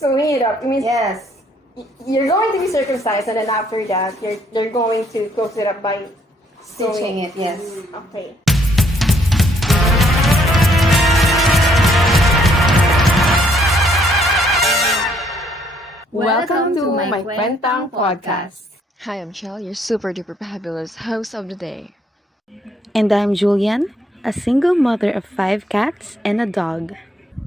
So hang it up. It means Yes. you're going to be circumcised, and then after that, you're going to close it up by Stitching it, yes. Okay. Welcome to my Kwentang podcast. Hi, I'm Chel, your super duper fabulous host of the day. And I'm Julianne, a single mother of 5 cats and a dog.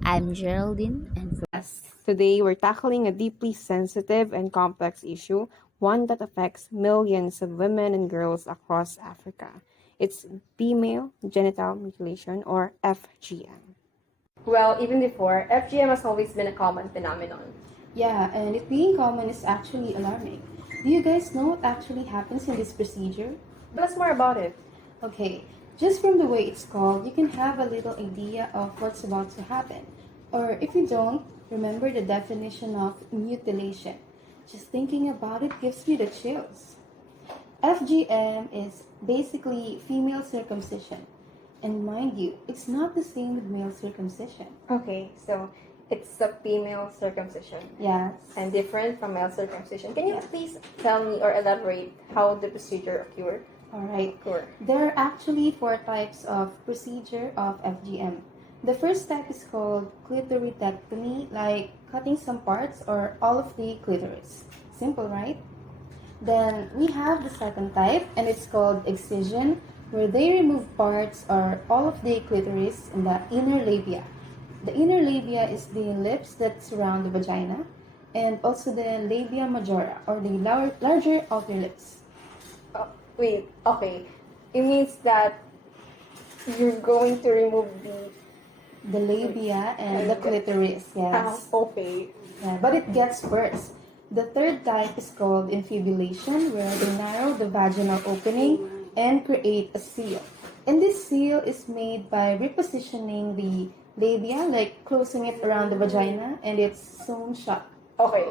I'm Geraldine A. Today, we're tackling a deeply sensitive and complex issue, one that affects millions of women and girls across Africa. It's female genital mutilation, or FGM. Well, even before, FGM has always been a common phenomenon. Yeah, and it being common is actually alarming. Do you guys know what actually happens in this procedure? Tell us more about it. Okay, just from the way it's called, you can have a little idea of what's about to happen. Or if you don't, remember the definition of mutilation. Just thinking about it gives me the chills. FGM is basically female circumcision. And mind you, it's not the same with male circumcision. Okay, so it's a female circumcision Yes. and different from male circumcision. Can you please tell me or elaborate how the procedure occurred? Alright. There are actually 4 types of procedure of FGM. The first type is called clitoridectomy, like cutting some parts or all of the clitoris. Simple, right? Then we have the second type, and it's called excision, where they remove parts or all of the clitoris in the inner labia. The inner labia is the lips that surround the vagina, and also the labia majora, or the larger outer lips. Wait, okay. It means that you're going to remove The labia and the clitoris, yes. okay. Yeah, but it gets worse. The third type is called infibulation, where they narrow the vaginal opening and create a seal. And this seal is made by repositioning the labia, like closing it around the vagina, and it's sewn shut. Okay.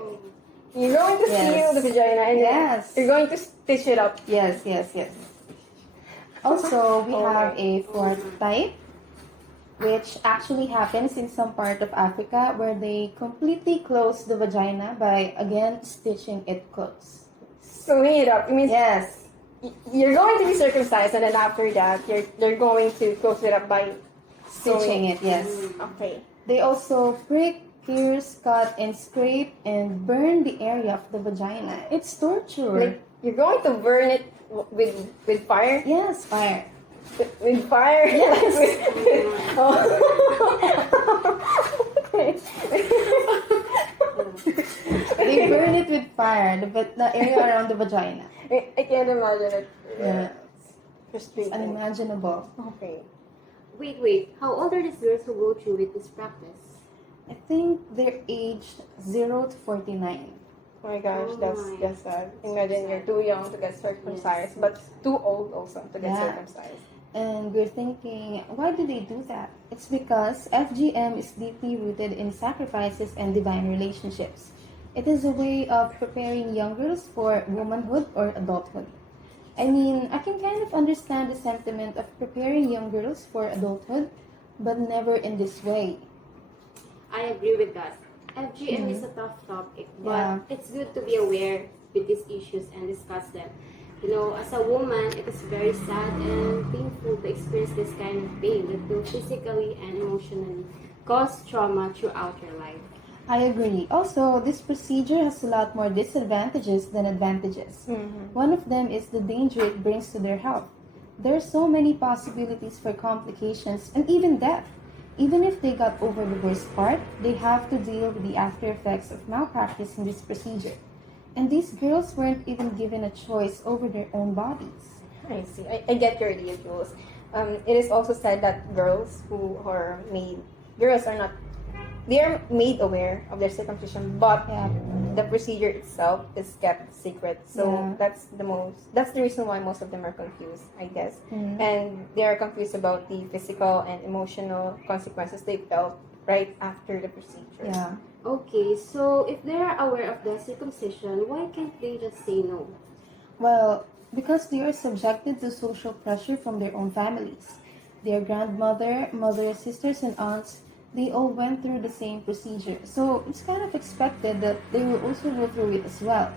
You're going to seal the vagina and Yes. you're going to stitch it up. Yes. Also, we Okay. have a fourth type, which actually happens in some part of Africa, where they completely close the vagina by, again, stitching it closed. So hang it up. It means Yes. you're going to be circumcised, and then after that, you're going to close it up by Stitching it, yes. Okay. They also prick, pierce, cut, and scrape and burn the area of the vagina. It's torture. Like you're going to burn it with fire. Yes, fire. With fire. Yes. Oh. Okay. They burn it with fire, the area around the vagina. I can't imagine it. Yeah. It's It's unimaginable. Okay. Wait. How old are these girls who go through with this practice? I think they're aged 0 to 49. Oh my gosh, Oh that's my. just sad. Imagine you're too young to get circumcised, but too old also to get Yeah. circumcised. And we're thinking, why do they do that? It's because FGM is deeply rooted in sacrifices and divine relationships. It is a way of preparing young girls for womanhood or adulthood. I mean, I can kind of understand the sentiment of preparing young girls for adulthood, but never in this way. I agree with that. FGM is a tough topic, but Yeah. it's good to be aware with these issues and discuss them. You know, as a woman, it is very sad and painful to experience this kind of pain that will physically and emotionally cause trauma throughout your life. I agree. Also, this procedure has a lot more disadvantages than advantages. One of them is the danger it brings to their health. There are so many possibilities for complications and even death. Even if they got over the worst part, they have to deal with the after effects of malpractice in this procedure. And these girls weren't even given a choice over their own bodies. I see. I get your idea, Jules. It is also said that girls they are made aware of their circumcision, but Yeah. the procedure itself is kept secret. So Yeah. that's the reason why most of them are confused, I guess. Mhm. And they are confused about the physical and emotional consequences they felt right after the procedure. Yeah. Okay, so if they are aware of the circumcision, why can't they just say no? Well, because they are subjected to social pressure from their own families. Their grandmother, mother, sisters, and aunts they all went through the same procedure. So it's kind of expected that they will also go through it as well.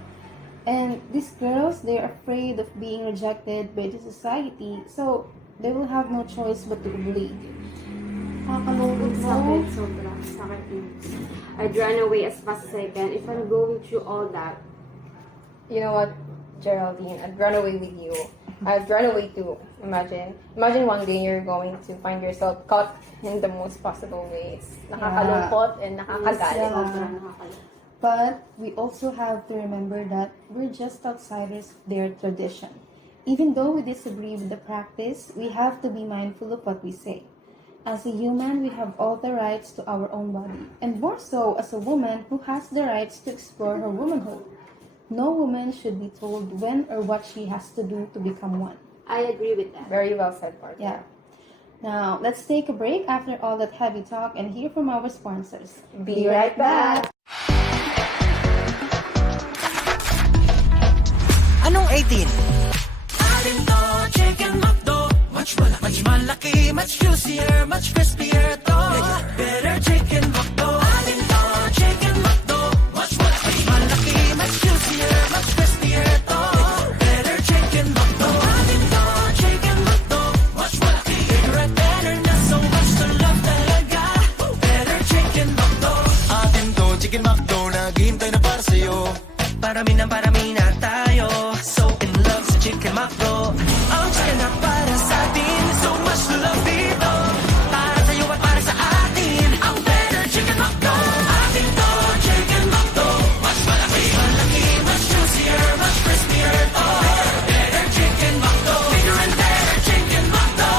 And these girls, they're afraid of being rejected by the society, so they will have no choice but to bleed. Nakakalungkot mo. Sakit, sobra. Sakit yun. I'd run away as fast as I can if I'm going through all that. You know what, Geraldine? I'd run away with you. I'd run away too. Imagine one day you're going to find yourself caught in the most possible way. It's nakakalungkot and nakakagalit. Yeah. Sobra nakakalungkot. But we also have to remember that we're just outsiders of their tradition. Even though we disagree with the practice, we have to be mindful of what we say. As a human, we have all the rights to our own body, and more so as a woman who has the rights to explore her womanhood. No woman should be told when or what she has to do to become one. I agree with that. Very well said, partner. Yeah. Now, let's take a break after all that heavy talk and hear from our sponsors. Be right back. Anong 18? Alin to, chicken McDo. Much malaki, much juicier, much crispier to. Better chicken McDo. Alin to, chicken McDo. Much malaki, much juicier, much crispier to. Better chicken McDo. Alin to, chicken McDo. Much malaki, bigger and better na, so much to love talaga. Better chicken McDo. Atin to, chicken McDo, naghihintay na para sa'yo. Parami na tayo. So in love sa chicken McDo. Ang chicken na para sa atin. So much to love dito. Para sa'yo at para sa atin. Ang better chicken McDo. Atin to, chicken McDo. Mas malaki, mas juicier, mas crispier to. Better chicken McDo. Bigger and better chicken McDo.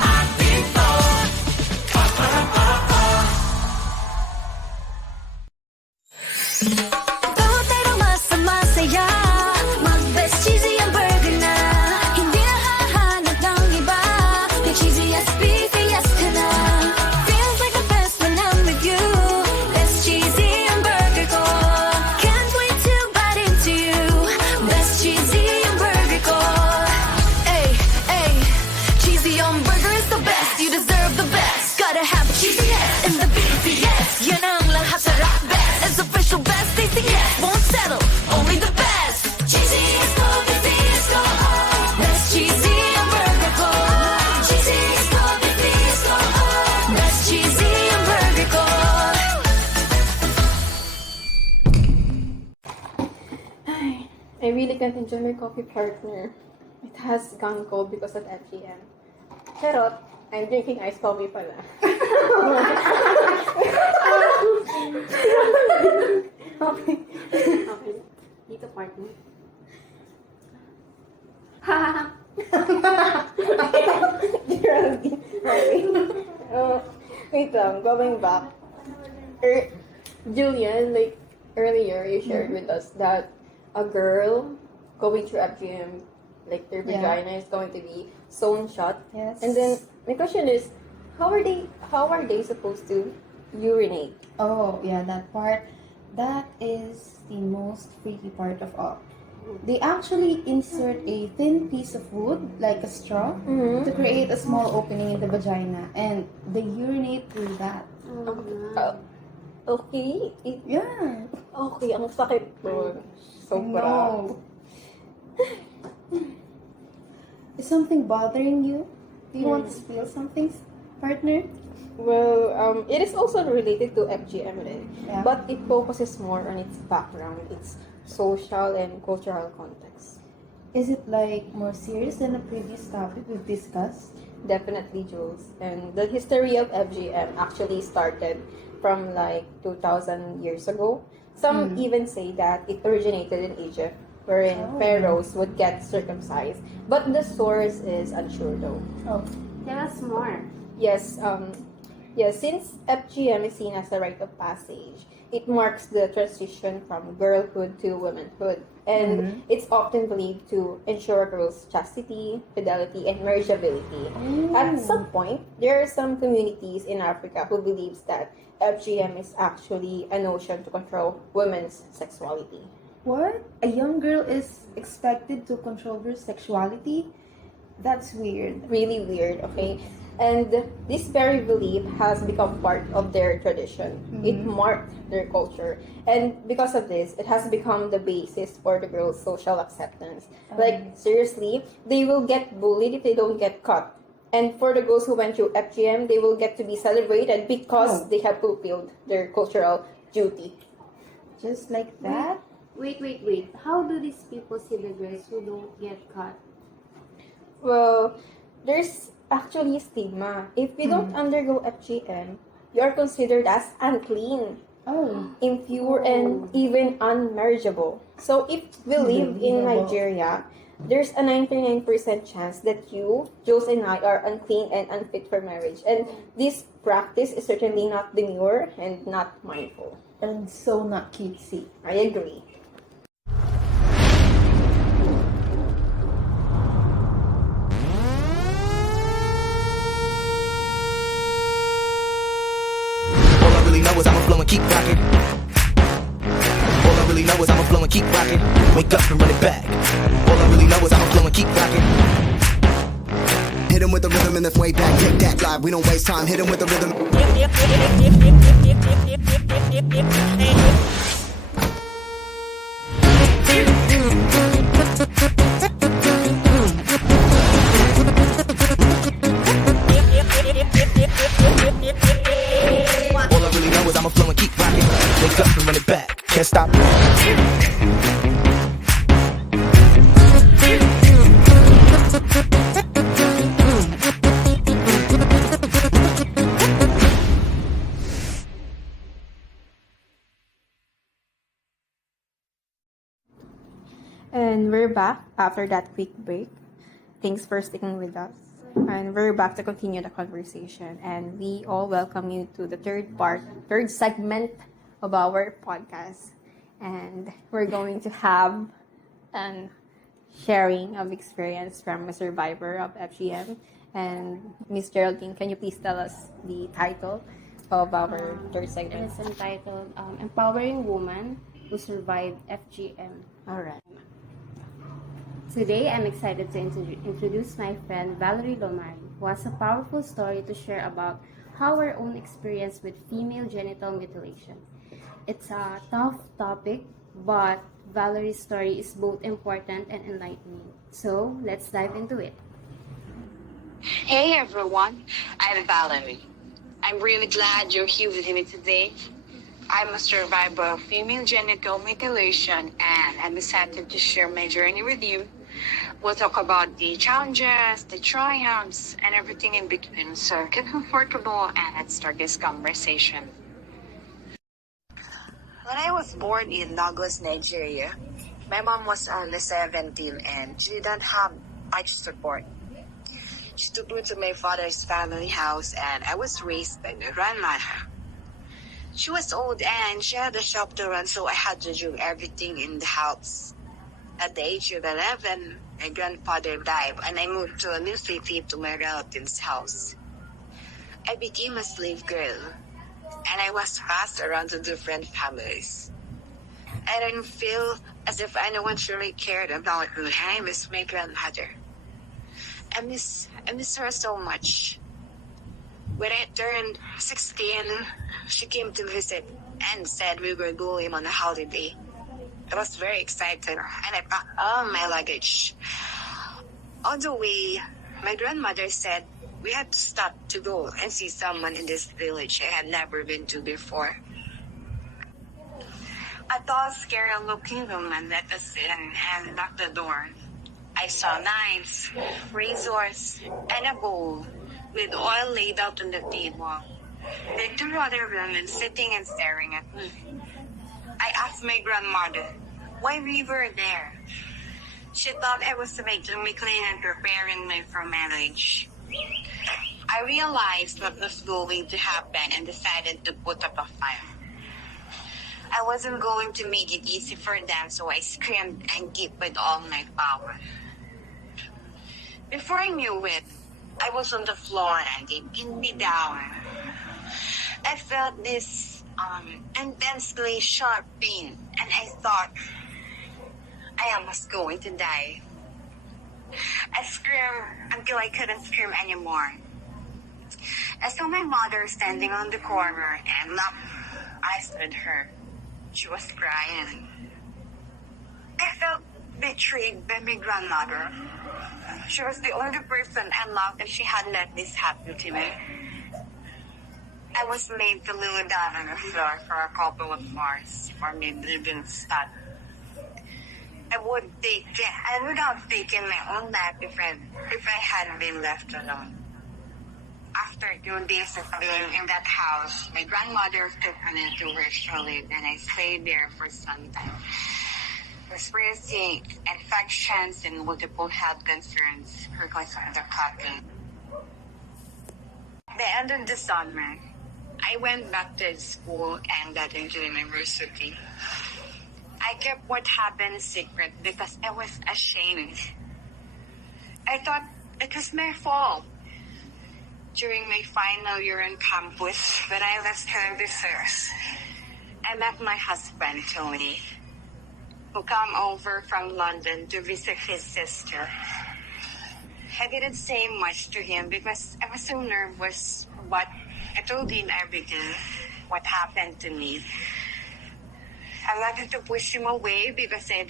Atin to. Pero mas masaya. Mag-best cheesy ang burger na. Hindi na hahanap ng iba. The cheesiest, beefiest ka na. Feels like the best when I'm with you. Best cheesy ang burger ko. Can't wait to bite into you. Best cheesy ang burger ko. Ay, cheesy on burger is the best. You deserve the best. Gotta have the cheesiest and the beefiest. Yan ang lahat sarap best. It's official best tasting yes. Won't settle, only the best. Cheesiest ko, beefiest ko. Best cheesy ang burger ko. Cheesiest ko, beefiest ko. Best cheesy ang burger ko. I really can't enjoy my coffee, partner. It has gone cold because of FGM. Pero, I'm drinking iced coffee pala. Okay. Dito, partner. Geraldine. Okay. Wait lang, going back. Julianne, like earlier, you shared with us that a girl going through FGM, like their Yeah. vagina is going to be sewn shut. Yes. And then my question is, how are they supposed to urinate? Oh, yeah, that part. That is the most freaky part of all. They actually insert a thin piece of wood, like a straw, to create a small opening in the vagina, and they urinate through that. Okay. Yeah. Okay, ang sakit po. Sobra. No. Is something bothering you? Do you want to spill something, partner? Well, it is also related to FGM, right? Yeah. But it focuses more on its background, its social and cultural context. Is it like more serious than the previous topic we've discussed? Definitely, Jules. And the history of FGM actually started from like 2,000 years ago. Some even say that it originated in Egypt, wherein pharaohs would get circumcised. But the source is unsure though. Oh. Tell us more. Yes, since FGM is seen as a rite of passage, it marks the transition from girlhood to womanhood. And it's often believed to ensure a girl's chastity, fidelity, and marriageability. At some point, there are some communities in Africa who believes that FGM is actually a notion to control women's sexuality. What? A young girl is expected to control her sexuality? That's weird. Really weird, okay? And this very belief has become part of their tradition. It marked their culture. And because of this, it has become the basis for the girls' social acceptance. Like, seriously, they will get bullied if they don't get caught. And for the girls who went through FGM, they will get to be celebrated because they have fulfilled their cultural duty. Just like that? Wait. How do these people see the girls who don't get caught? Well, there's actually a stigma. If you don't undergo FGM, you're considered as unclean, impure, and even unmarriageable. So if we live in Nigeria, there's a 99% chance that you, Jules, and I are unclean and unfit for marriage. And this practice is certainly not demure and not mindful. And so not cutesy. I agree. All I really know is I'ma flow and keep rocking. All I really know is I'ma flow and keep rocking. Wake up and run it back. All I really know is I'ma flow and keep rocking. Hit 'em with the rhythm and then way back. Take that live, we don't waste time. Hit 'em with the rhythm. All I really know is I'ma flow and keep rocking. Wake up and run it back. Can't stop. And we're back after that quick break. Thanks for sticking with us. And we're back to continue the conversation. And we all welcome you to the third segment of our podcast. And we're going to have an sharing of experience from a survivor of FGM. And Miss Geraldine, can you please tell us the title of our third It segment? is entitled Empowering Woman Who Survived FGM. All right. Today, I'm excited to introduce my friend Valerie Lomari, who has a powerful story to share about her own experience with female genital mutilation. It's a tough topic, but Valerie's story is both important and enlightening. So, let's dive into it. Hey everyone, I'm Valerie. I'm really glad you're here with me today. I'm a survivor of female genital mutilation and I'm excited to share my journey with you. We'll talk about the challenges, the triumphs, and everything in between. So get comfortable and let's start this conversation. When I was born in Lagos, Nigeria, my mom was only 17 and she didn't have much support. She took me to my father's family house and I was raised by my grandmother. She was old and she had a shop to run, so I had to do everything in the house. At the age of 11, my grandfather died and I moved to a new city to my relative's house. I became a slave girl and I was passed around to different families. I didn't feel as if anyone truly cared about me. I miss my grandmother. I miss her so much. When I turned 16, she came to visit and said we were going on a holiday. I was very excited and I packed all my luggage. On the way, my grandmother said we had to stop to go and see someone in this village I had never been to before. A tall, scary-looking woman let us in and locked the door. I saw knives, razors, and a bowl with oil laid out on the table. There were two other women sitting and staring at me. I asked my grandmother why we were there. She thought I was making me clean and preparing me for marriage. I realized what was going to happen and decided to put up a fight. I wasn't going to make it easy for them, so I screamed and kicked with all my power. Before I knew it, I was on the floor and they pinned me down. I felt this intensely sharp pain and I thought I was going to die. I screamed until I couldn't scream anymore. I saw my mother standing on the corner and locked eyes with her. She was crying. I felt betrayed by my grandmother. She was the only person I loved and she had let this happen to me. I was made to lie down on the floor for a couple of hours for me living sad. I would have taken my own life if I hadn't been left alone. After 2 days of being in that house, my grandmother took me to her chalet and I stayed there for some time. Experiencing infections and multiple health concerns because of the cutting. At the end of the summer, I went back to school and got into the university. I kept what happened secret because I was ashamed. I thought it was my fault. During my final year on campus, when I was services, I met my husband, Tony, who came over from London to visit his sister. I didn't say much to him because I was so nervous, but I told him everything, what happened to me. I wanted to push him away because I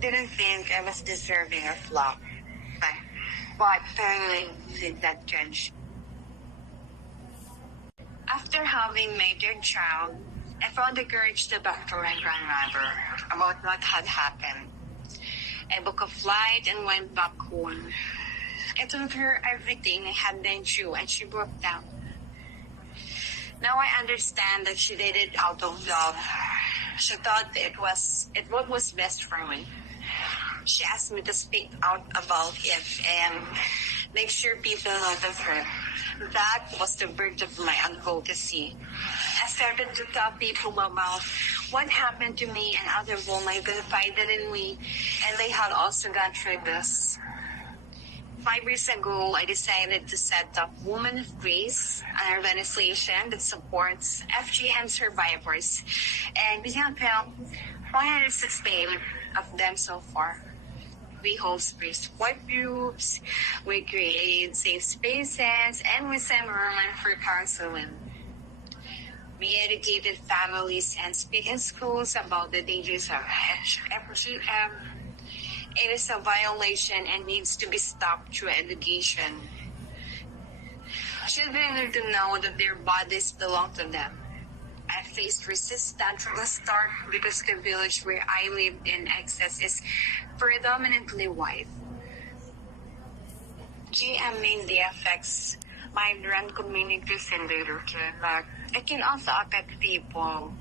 didn't think I was deserving of love. But Tony did that change. After having my third child, I found the courage to talk to my grandmother about what had happened. I booked a flight and went back home. I told her everything I had been through and she broke down. Now I understand that she did it out of love. She thought what was best for me. She asked me to speak out about it and make sure people notice her. That was the birth of my advocacy. I started to tell people about what happened to me and other women who confided in me, and they had also gone through this. 5 years ago, I decided to set up Women of Grace, an organization that supports FGM survivors, and we have helped 116 of them so far. We host free support groups, we create safe spaces, and we send women for counseling. We educated families and speak in schools about the dangers of FGM. It is a violation and needs to be stopped through education. Children need to know that their bodies belong to them. I faced resistance from the start because the village where I lived in excess is predominantly white. GM mainly affects migrant communities in the region, but it can also affect people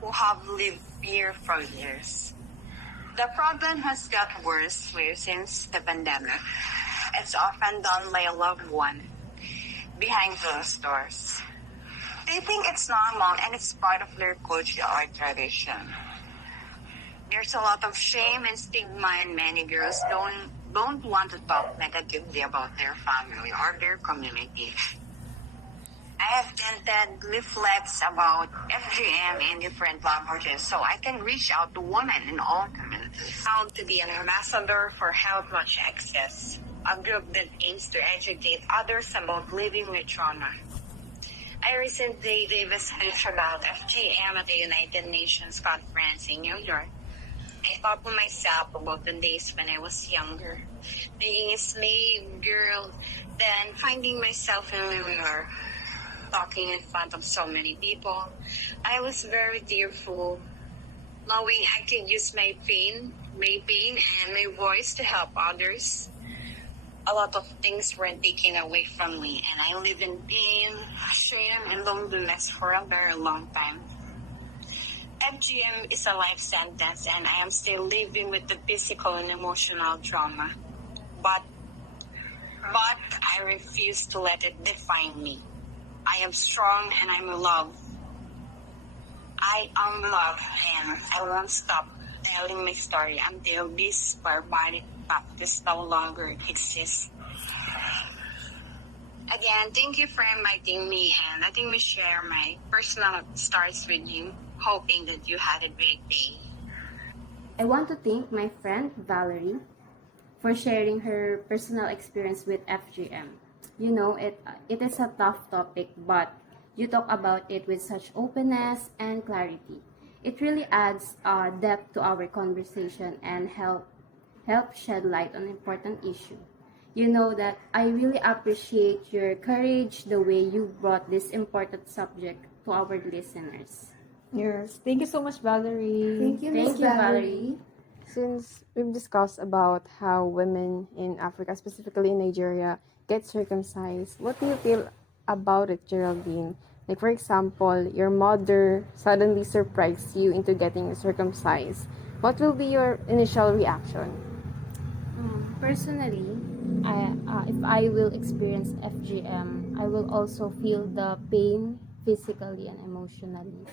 who have lived here for years. The problem has got worse since the pandemic. It's often done by a loved one behind closed doors. They think it's normal and it's part of their culture or tradition. There's a lot of shame and stigma, and many girls don't want to talk negatively about their family or their community. I have printed leaflets about FGM in different languages so I can reach out to women in all communities. Proud to be an ambassador for Health Watch Access, a group that aims to educate others about living with trauma. I recently gave a speech about FGM at the United Nations conference in New York. I thought to myself about the days when I was younger, being a slave girl, then finding myself in New York, talking in front of so many people. I was very tearful, knowing I could use my pain and my voice to help others. A lot of things were taken away from me, and I lived in pain, shame, and loneliness for a very long time. FGM is a life sentence, and I am still living with the physical and emotional trauma. But I refuse to let it define me. I am strong and I'm loved. I am loved, and I won't stop telling my story until this barbaric practice no longer exists. Again, thank you for inviting me and letting me share my personal stories with you, hoping that you had a great day. I want to thank my friend Valerie for sharing her personal experience with FGM. You know, it is a tough topic, but you talk about it with such openness and clarity. It really adds depth to our conversation and help shed light on important issue. You know that I really appreciate your courage, the way you brought this important subject to our listeners. Yes. Thank you so much, Valerie. Thank you, Miss Thank you, Valerie. Since we've discussed about how women in Africa, specifically in Nigeria, get circumcised, what do you feel about it, Geraldine? Like, for example, your mother suddenly surprised you into getting circumcised. What will be your initial reaction? Personally, if I will experience FGM, I will also feel the pain physically and emotionally.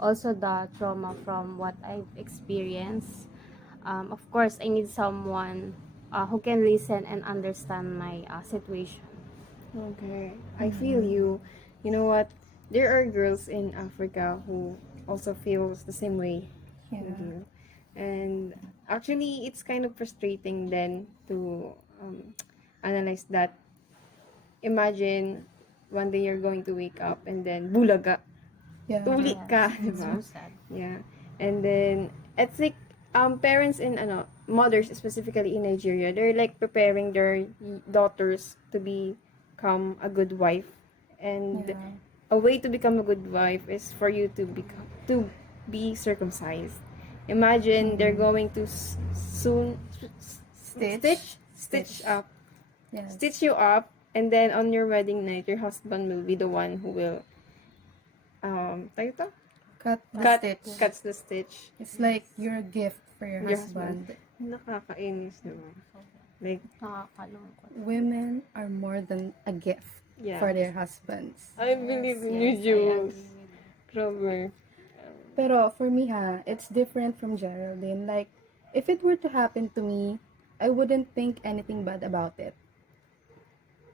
Also, the trauma from what I've experienced. Of course, I need someone who can listen and understand my situation. Okay, I feel you. You know what? There are girls in Africa who also feels the same way with you. And actually, it's kind of frustrating then to analyze that. Imagine one day you're going to wake up and then bulaga. Yeah. Tuli ka, It's diba? so sad. Yeah. And then it's like parents in mothers specifically in Nigeria, they're like preparing their daughters to become a good wife. And a way to become a good wife is for you to be circumcised. Imagine they're going to soon stitch up Yes. stitch you up, and then on your wedding night your husband will be the one who will tayo to? Cut the cut stitch. cuts the stitch. It's like your gift for your Your husband. Nakakainis naman. Like, Nakakalungkot. Women are more than a gift yeah. for their husbands. I believe in you, Jules. Proper. Pero for me it's different from Geraldine. Like, if it were to happen to me, I wouldn't think anything bad about it.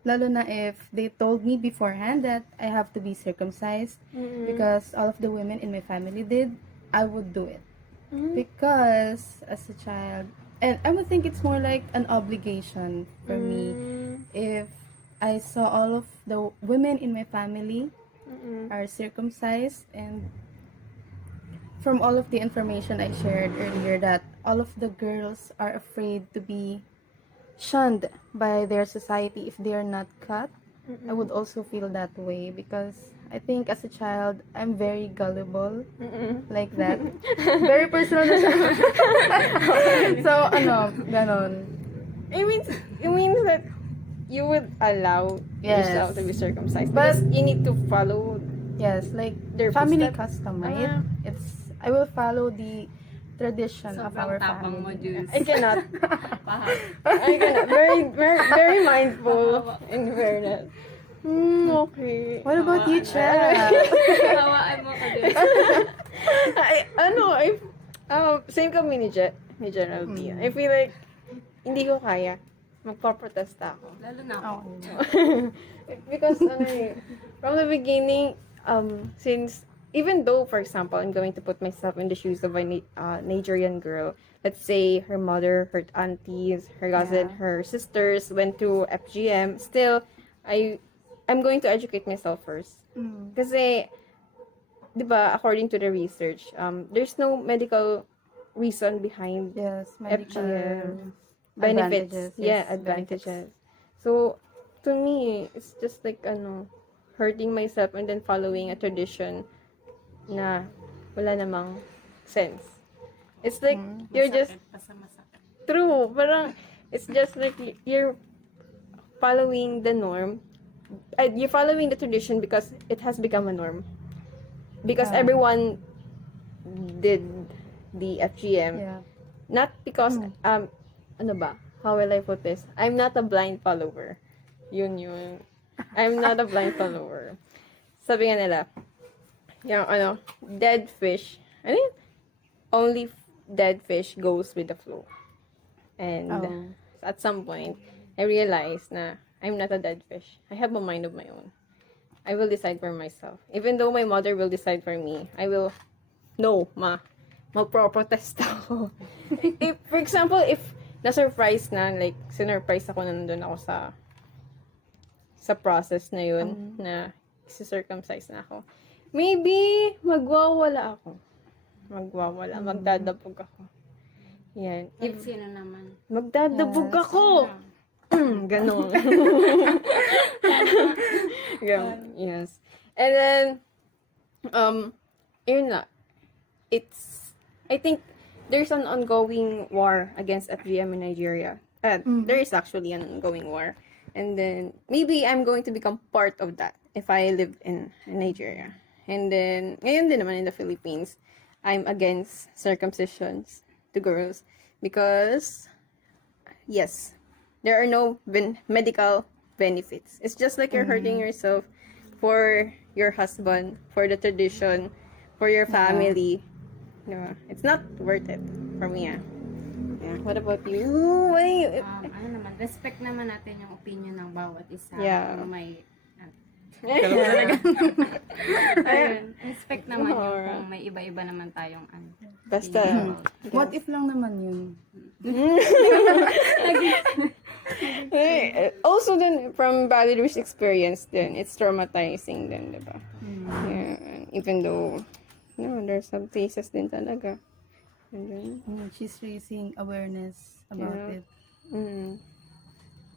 Lalo na if they told me beforehand that I have to be circumcised because all of the women in my family did, I would do it. Because as a child, and I would think it's more like an obligation for me. If I saw all of the women in my family are circumcised, and from all of the information I shared earlier that all of the girls are afraid to be shunned by their society if they are not cut, I would also feel that way because I think as a child, I'm very gullible like that. Very personal na siya. So, ganon. It means that you would allow Yes. yourself to be circumcised, but you need to follow Yes, like their family footsteps. custom, right? I will follow the tradition of our tapang mo, family. Jules. I cannot. I cannot. Very mindful in fairness. Okay. What about you, Chel? Hawaan mo ko din. Same kami ni Geraldine. I feel like, hindi ko kaya. Magpaprotesta ako. Lalo na ako. Because, from the beginning, since, even though, for example, I'm going to put myself in the shoes of a Nigerian girl, let's say her mother, her aunties, her cousin, her sisters went to FGM, still, I'm going to educate myself first. Kasi, di ba, according to the research, there's no medical reason behind medical FGM. Benefits. Advantages. So, to me, it's just like, hurting myself and then following a tradition na wala namang sense. It's like, you're just, true, parang, it's just like, you're following the norm. You're following the tradition because it has become a norm. Because everyone did the FGM. Yeah. Not because, ano ba? How will I put this? I'm not a blind follower. Yun. I'm not a blind follower. Sabi nga nila, yung dead fish. Ano yun? Only dead fish goes with the flow. And at some point, I realized na I'm not a dead fish. I have a mind of my own. I will decide for myself. Even though my mother will decide for me, I will, no, magpro-protest ako. If, for example, if na-surprise na, like, sinurprise ako na nandun ako sa process na yun, na circumcise na ako, maybe, magwawala ako. Magdadabog ako. Yan. Kahit sino naman. Magdadabog ako! Ganon. Yes. And then, yun na. I think, there's an ongoing war against FGM in Nigeria. There is actually an ongoing war. And then, maybe I'm going to become part of that if I live in Nigeria. And then, ngayon din naman in the Philippines, I'm against circumcisions to girls because, yes, there are no medical benefits. It's just like you're hurting yourself for your husband, for the tradition, for your family. No, it's not worth it for me. Yeah. What about you? Ano naman, respect naman natin yung opinion ng bawat isa. Yeah. Kung may ayun, respect naman yun kung may iba-iba naman tayong Basta. What if lang naman yun? Also then, from Valerie's experience then, it's traumatizing then, diba? Yeah, even though, there's some cases din talaga. And then, She's raising awareness about it.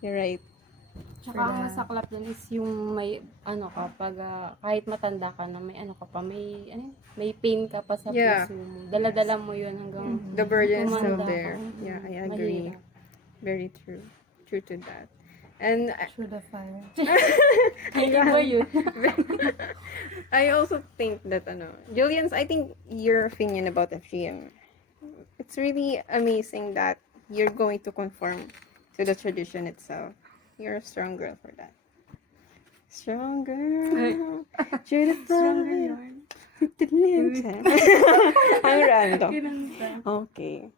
You're right. Tsaka ang masaklap dun is yung may kapag kahit matanda ka na may may pain ka pa sa puso mo. Dala-dala mo yun hanggang The burden is still tumanda there. ka. Yeah, I agree. Very true. True to that. And Through the fire. Hindi ba yun? I also think that, Julian's, I think your opinion about FGM, it's really amazing that you're going to conform to the tradition itself. You're a strong girl for that. Strong girl. You're the fire. Ang random. Okay.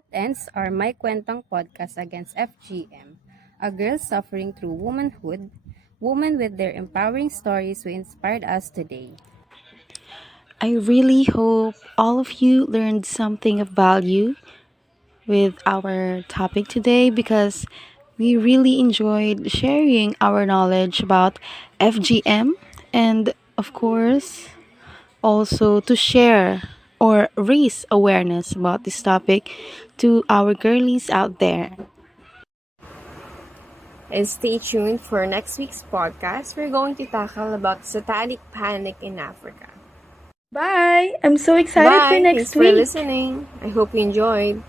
That ends our My Kwentang podcast against FGM, a girl suffering through womanhood, women with their empowering stories who inspired us today. I really hope all of you learned something of value with our topic today because we really enjoyed sharing our knowledge about FGM and, of course, also to share or raise awareness about this topic to our girlies out there. And stay tuned for next week's podcast. We're going to tackle about satanic panic in Africa. Bye! I'm so excited Bye! for next Thanks for week. listening. I hope you enjoyed.